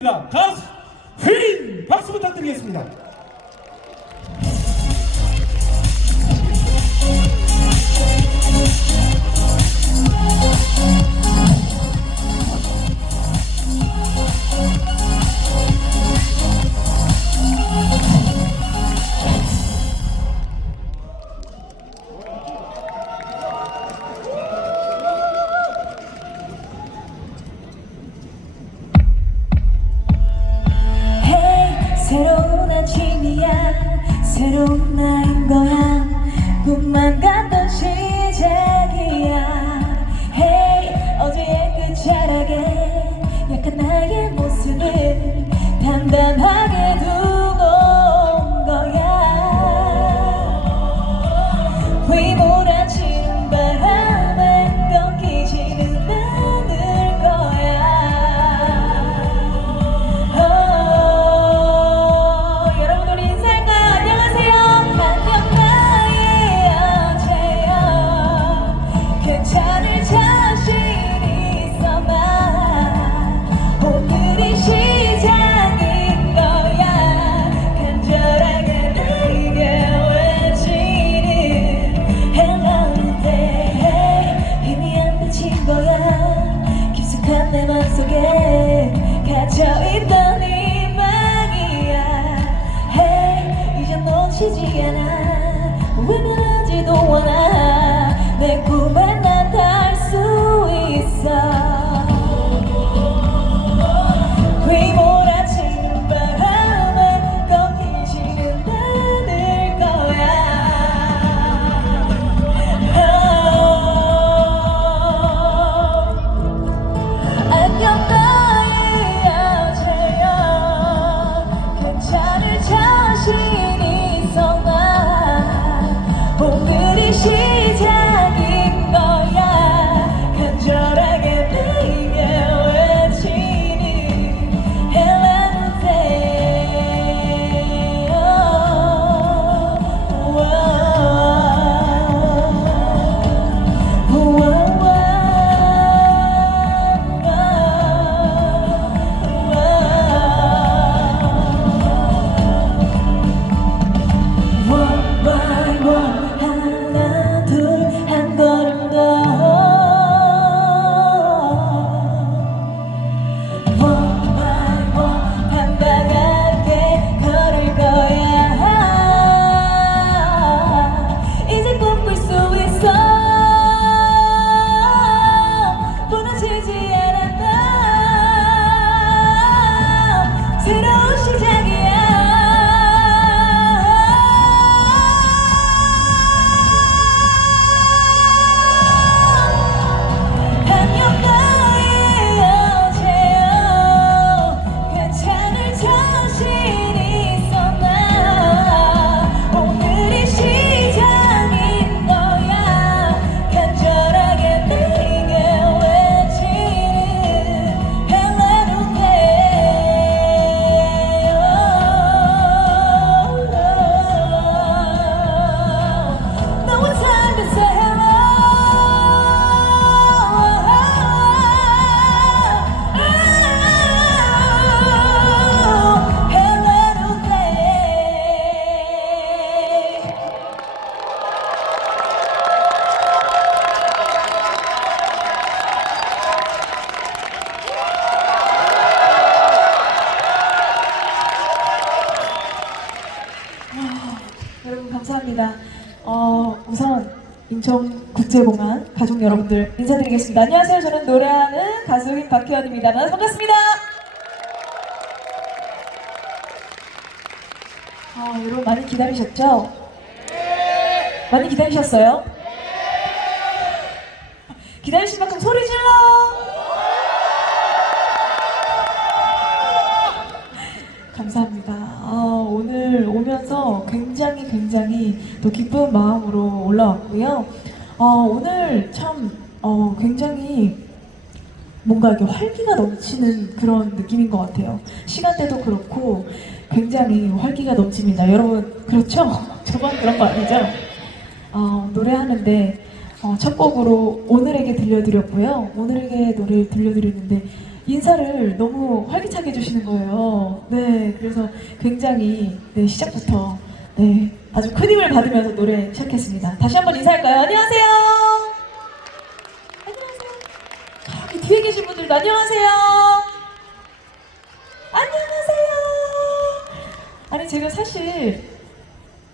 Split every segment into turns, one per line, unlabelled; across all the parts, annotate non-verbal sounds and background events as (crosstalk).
가수 휘인 박수 부탁드리겠습니다.
휘몰아치 외면하지도 않아. 내 꿈 드리겠습니다. 안녕하세요. 저는 노래하는 가수 인 박혜원입니다. 만나서 반갑습니다. 아, 여러분 많이 기다리셨죠? 많이 기다리셨어요? 기다리신 만큼 소리 질러! 감사합니다. 아, 오늘 오면서 굉장히 굉장히 또 기쁜 마음으로 올라왔고요. 어, 오늘 참 어, 굉장히 뭔가 이렇게 활기가 넘치는 그런 느낌인 것 같아요. 시간대도 그렇고 굉장히 활기가 넘칩니다. 여러분 그렇죠? (laughs) 저건 그런 거 아니죠? 어, 노래하는데 어, 첫 곡으로 오늘에게 들려드렸고요. 오늘에게 노래를 들려드렸는데 인사를 너무 활기차게 해주시는 거예요. 네, 그래서 굉장히 네, 시작부터 네, 아주 큰 힘을 받으면서 노래 시작했습니다. 다시 한번 인사할까요? 안녕하세요. 뒤에 계신 분들도 안녕하세요. 안녕하세요. 아니 제가 사실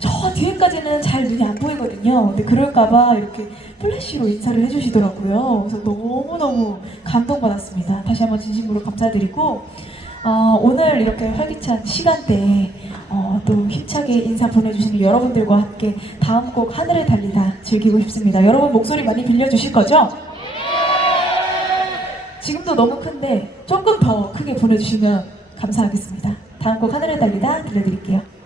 저 뒤에까지는 잘 눈이 안 보이거든요. 근데 그럴까봐 이렇게 플래시로 인사를 해주시더라고요. 그래서 너무너무 감동받았습니다. 다시 한번 진심으로 감사드리고, 어, 오늘 이렇게 활기찬 시간대에 어, 또 힘차게 인사 보내주시는 여러분들과 함께 다음 곡 하늘을 달리다 즐기고 싶습니다. 여러분 목소리 많이 빌려주실 거죠? 지금도 너무 큰데 조금 더 크게 보내주시면 감사하겠습니다. 다음 곡 하늘을 달리다 들려드릴게요.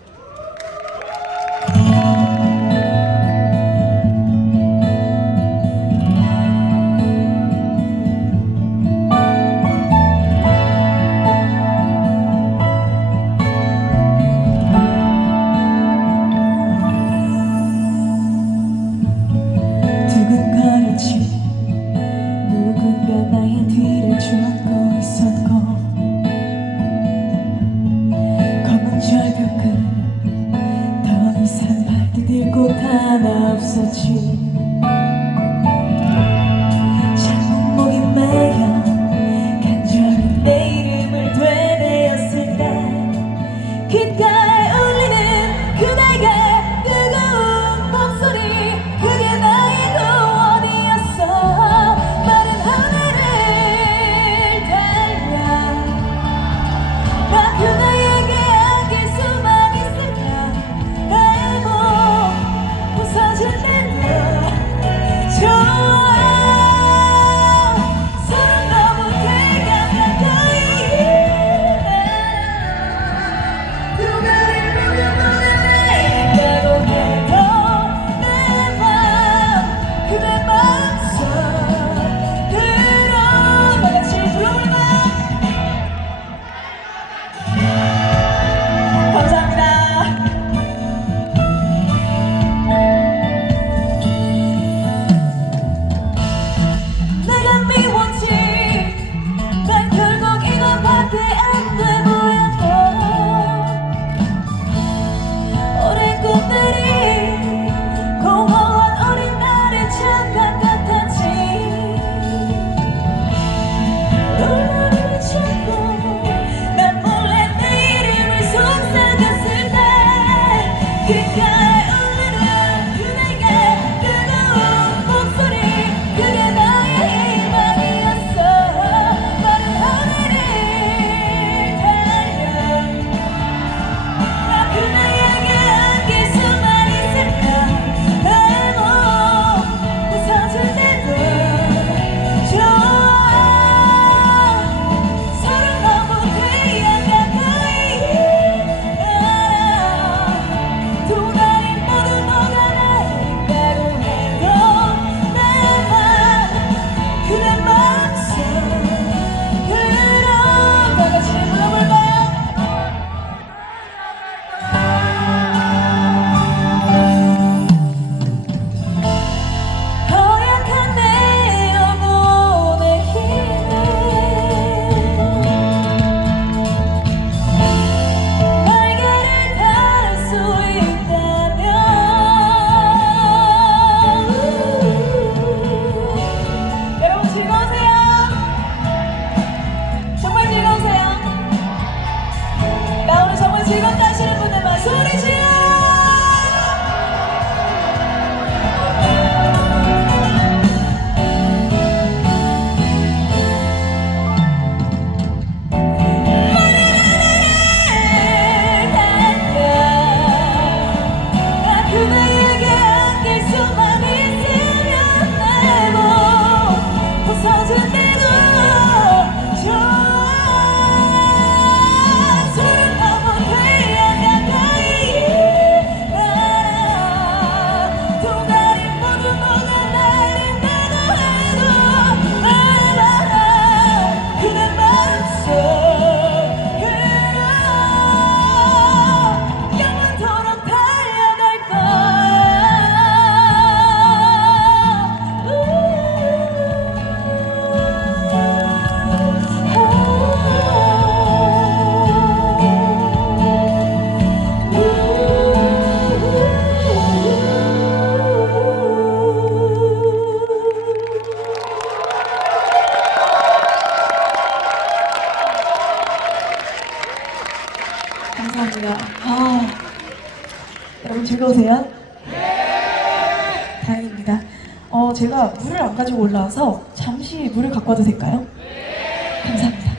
여러분 즐거우세요? 다행입니다. 어, 제가 물을 안 가지고 올라와서 잠시 물을 갖고 와도 될까요? 감사합니다.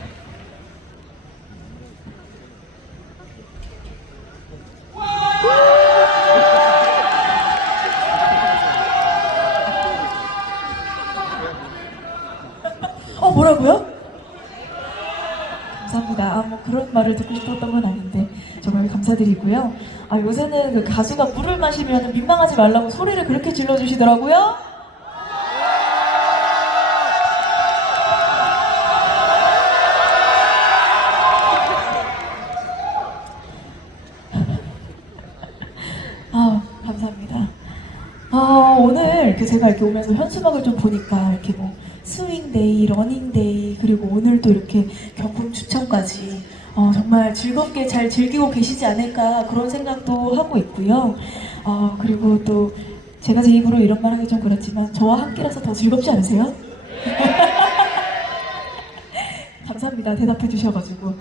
어, 뭐라고요? 감사합니다. 아, 뭐 그런 말을 듣고 싶었던 건 아닌데 정말 감사드리고요. 아, 요새는 그 가수가 물을 마시면 민망하지 말라고 소리를 그렇게 질러주시더라고요. 아, 감사합니다. 아, 오늘 그 제가 이렇게 오면서 현수막을 좀 보니까 이렇게 뭐 스윙데이, 러닝데이, 그리고 오늘 또 이렇게 경품 추첨까지 어, 정말 즐겁게 잘 즐기고 계시지 않을까 그런 생각도 하고 있고요. 어, 그리고 또 제가 제 입으로 이런 말 하기 좀 그렇지만 저와 함께라서 더 즐겁지 않으세요? (laughs) 감사합니다. 대답해 주셔가지고.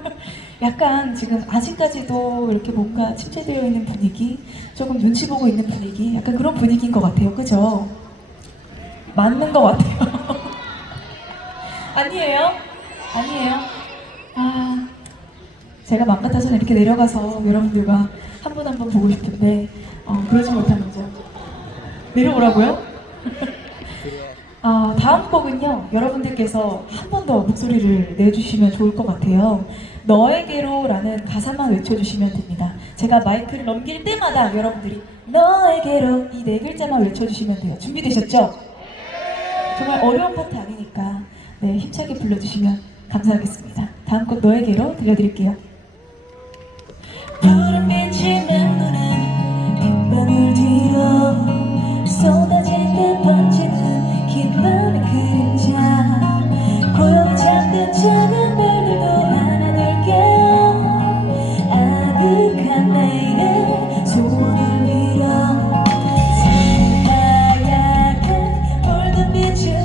(laughs) 약간 지금 아직까지도 이렇게 뭔가 침체되어 있는 분위기, 조금 눈치 보고 있는 분위기, 약간 그런 분위기인 것 같아요. 그죠? 맞는 것 같아요. (laughs) 아니에요? 아니에요? 아, 제가 맘 같아서는 이렇게 내려가서 여러분들과 한 분 한 분 보고 싶은데, 어, 그러지 못한 거죠. 내려오라고요? (laughs) 아, 다음 곡은요, 여러분들께서 한 번 더 목소리를 내주시면 좋을 것 같아요. 너에게로라는 가사만 외쳐주시면 됩니다. 제가 마이크를 넘길 때마다 여러분들이 너에게로 이 네 글자만 외쳐주시면 돼요. 준비되셨죠? 정말 어려운 파트 아니니까 네, 힘차게 불러주시면 감사하겠습니다. 다음 곡 너에게로 들려드릴게요. 소원을 빌어. 새하얗게 물든 빛으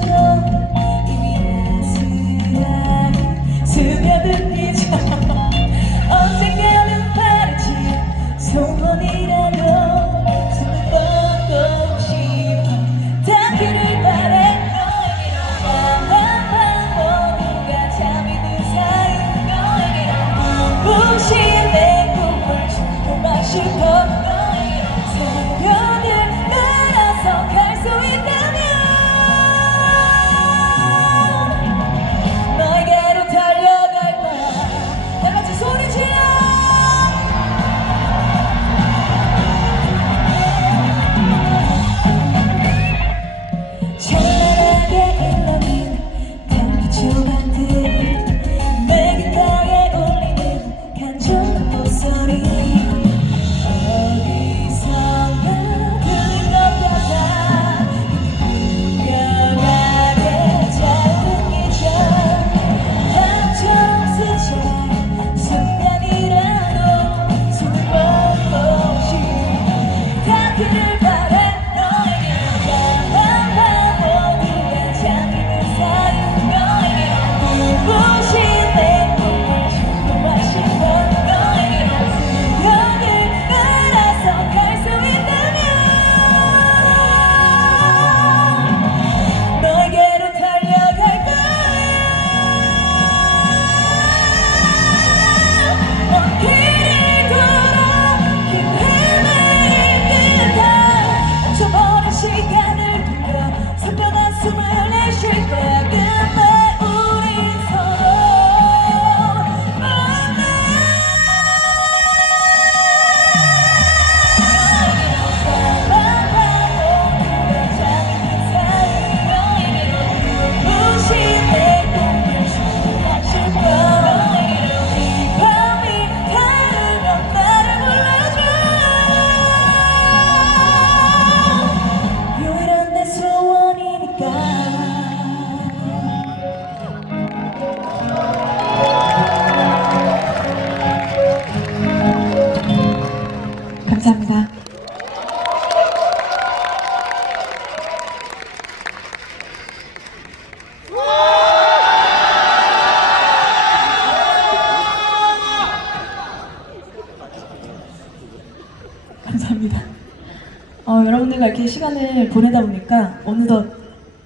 여러분들과 이렇게 시간을 보내다 보니까 어느덧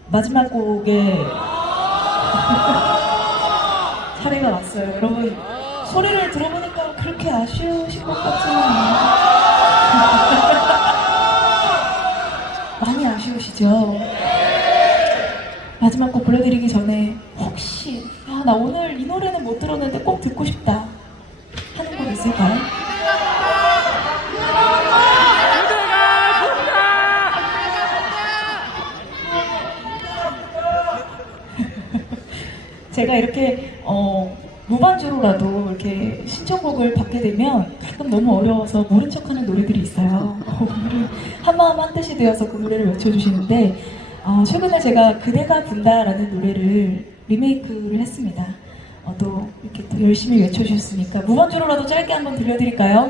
마지막 곡에 (laughs) 차례가 왔어요. 여러분 소리를 들어보니까 그렇게 아쉬우실 것 같지는. (laughs) 많이 아쉬우시죠? 마지막 곡 불러드리기 전에 혹시 아, 나 오늘 이 노래는 못 들었는데 꼭 듣고 싶다 하는 곡 있을까요? 제가 이렇게 어, 무반주로라도 이렇게 되면 가끔 너무 어려워서 모른 척하는 노래들이 있어요. 오늘은 한마음 한뜻이 되어서 그 노래를 외쳐주시는데 어, 최근에 제가 그대가 분다라는 노래를 리메이크를 했습니다. 어, 또 이렇게 또 열심히 외쳐주셨으니까 무반주로라도 짧게 한번 들려드릴까요? (laughs)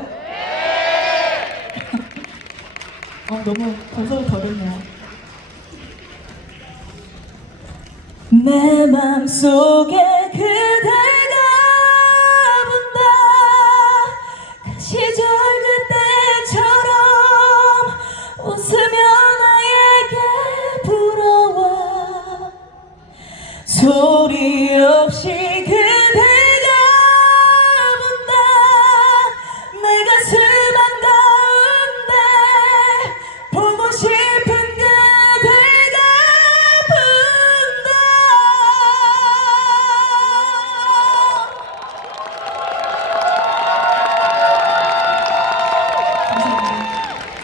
어, 너무 벌써부터 어렵네요. 내 맘속에 그대가 소리 없이 그대가 본다. 내 가슴 한가운데 보고 싶은 그대가 감사합니다.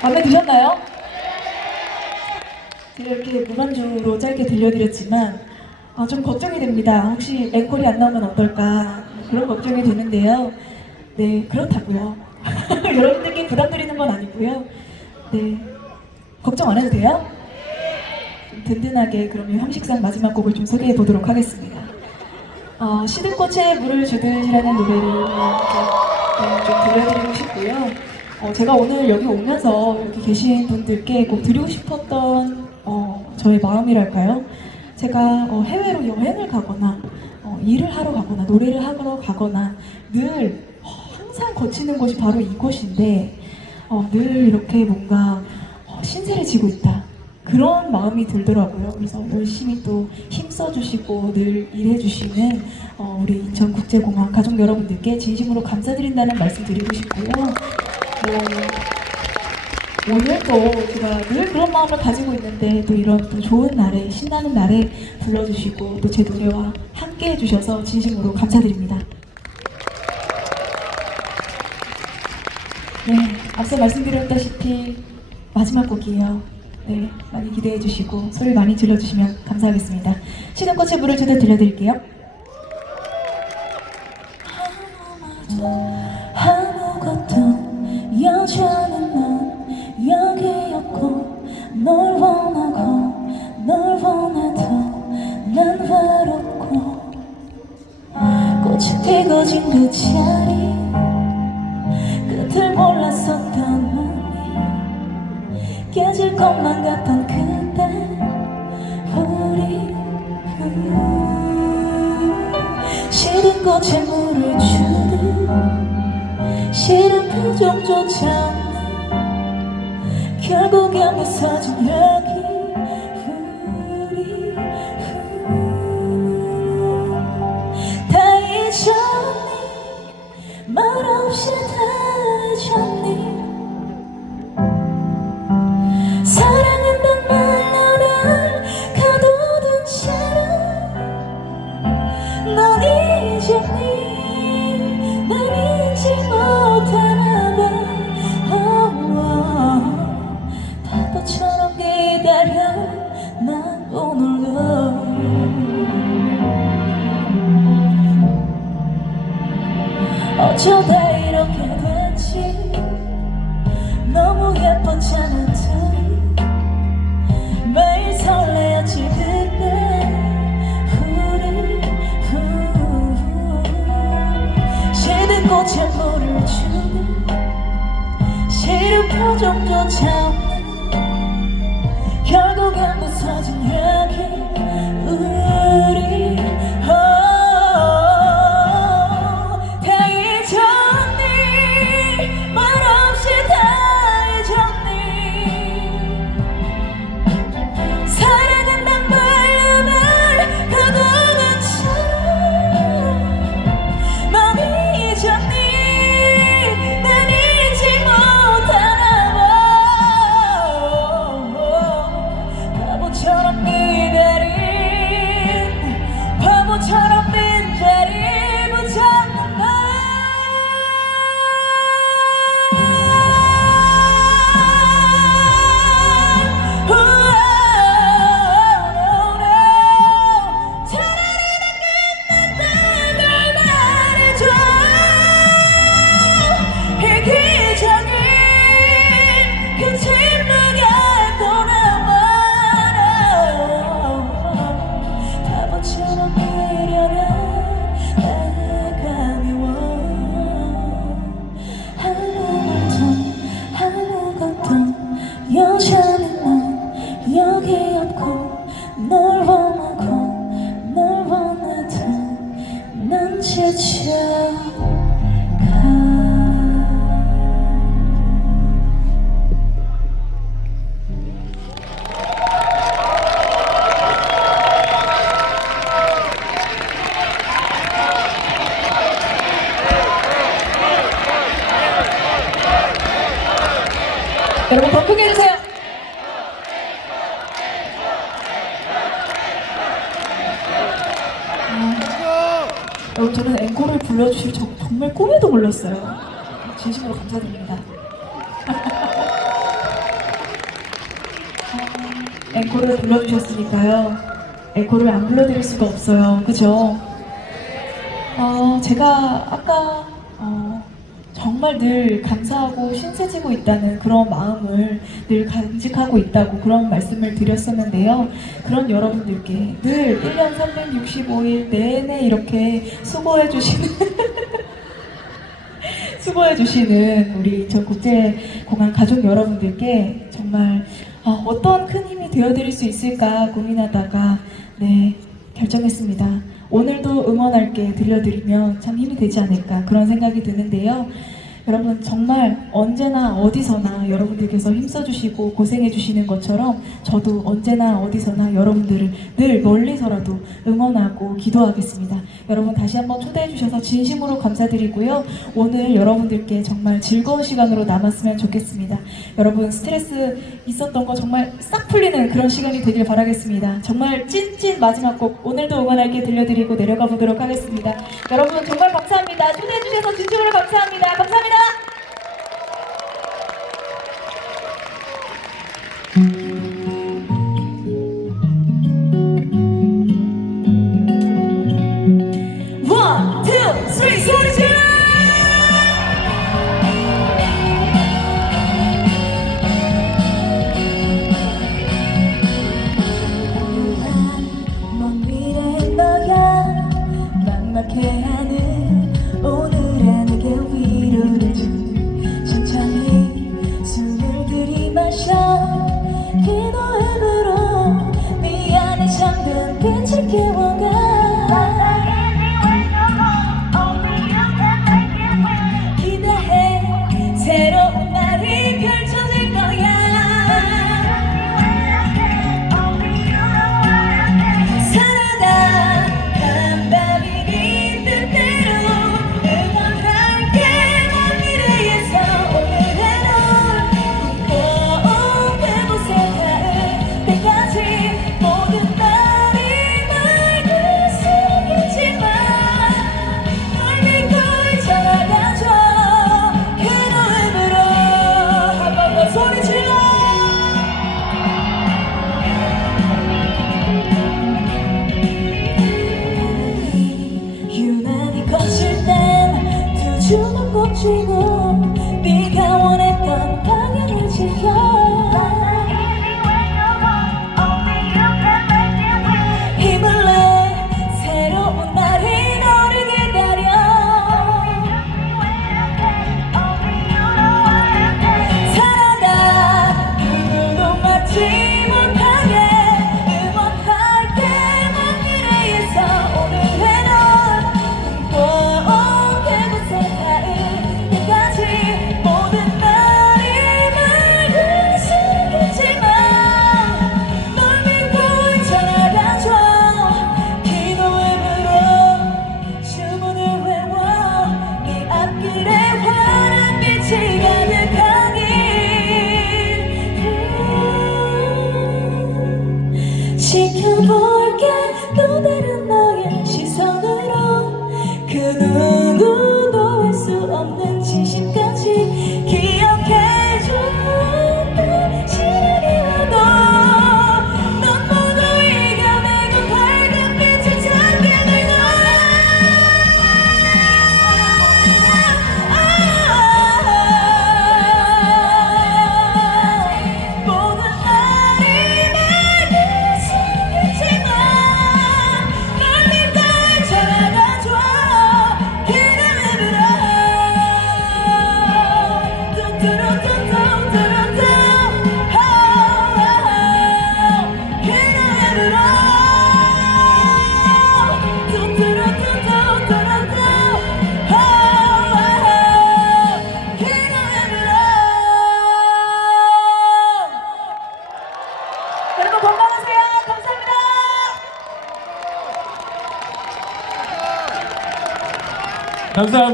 마음에 드셨나요? 이렇게 무반주로 짧게 들려드렸지만 아, 좀 걱정이 됩니다. 혹시 앵콜이 안 나오면 어떨까 그런 걱정이 되는데요. 네 그렇다고요. (laughs) 여러분들께 부담드리는 건 아니고요. 네 걱정 안 해도 돼요? 든든하게 그럼 이 황식상 마지막 곡을 좀 소개해 보도록 하겠습니다. 어, 시든꽃에 물을 주듯이라는 노래를 이렇게, 네, 좀 들려드리고 싶고요. 어, 제가 오늘 여기 오면서 여기 계신 분들께 꼭 드리고 싶었던 어, 저의 마음이랄까요? 제가 어, 해외로 여행을 가거나 어, 일을 하러 가거나 노래를 하러 가거나 늘 어, 항상 거치는 곳이 바로 이곳인데 어, 늘 이렇게 뭔가 어, 신세를 지고 있다. 그런 마음이 들더라고요. 그래서 열심히 또 힘써주시고 늘 일해주시는 어, 우리 인천국제공항 가족 여러분들께 진심으로 감사드린다는 말씀 드리고 싶고요. 네. 오늘 또 제가 늘 그런 마음을 가지고 있는데 또 이런 또 좋은 날에 신나는 날에 불러주시고 또 제 노래와 함께 해주셔서 진심으로 감사드립니다. 네, 앞서 말씀드렸다시피 마지막 곡이에요. 네, 많이 기대해 주시고 소리 많이 질러주시면 감사하겠습니다. 시든꽃의 물을 주듯 들려드릴게요. 아무것도 여자는 널 원하고 널 원해도 난 외롭고 꽃이 피고 진 그 자리 끝을 몰랐었던 맘이 깨질 것만 같던 그때 우리 음, 시든 꽃에 물을 주듯 싫은 표정조차 결국엔 부서진 여 여러분 저는 앵콜을 불러주실 정, 정말 꿈에도 몰랐어요. 진심으로 감사드립니다. (laughs) 아, 앵콜을 불러주셨으니까요. 앵콜을 안 불러드릴 수가 없어요. 그죠? 어, 제가 아까 어, 정말 늘 감사하고 신세지고 있다는 그런 마음을 늘 간직하고 있다고 그런 말씀을 드렸었는데요. 그런 여러분들께 늘 1년 365일 내내 이렇게 수고해 주시는 (laughs) 수고해 주시는 우리 저 국제공항 가족 여러분들께 정말 어, 어떤 큰 힘이 되어드릴 수 있을까 고민하다가 네 결정했습니다. 오늘도 응원할게 들려드리면 참 힘이 되지 않을까 그런 생각이 드는데요. 여러분 정말 언제나 어디서나 여러분들께서 힘써주시고 고생해주시는 것처럼 저도 언제나 어디서나 여러분들을 늘 멀리서라도 응원하고 기도하겠습니다. 여러분 다시 한번 초대해주셔서 진심으로 감사드리고요. 오늘 여러분들께 정말 즐거운 시간으로 남았으면 좋겠습니다. 여러분 스트레스 있었던 거 정말 싹 풀리는 그런 시간이 되길 바라겠습니다. 정말 찐찐 마지막 곡 오늘도 응원할게 들려드리고 내려가 보도록 하겠습니다. 여러분 정말 감사합니다. 초대해주셔서 진심으로 감사합니다. 감사합니다. 원,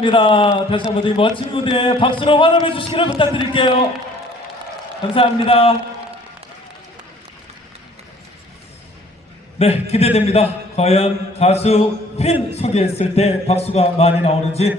감사합니다. 다시 한번 이 멋진 무대 박수로 환호해 주시기를 부탁드릴게요. 감사합니다. 네, 기대됩니다. 과연 가수 핀 소개했을 때 박수가 많이 나오는지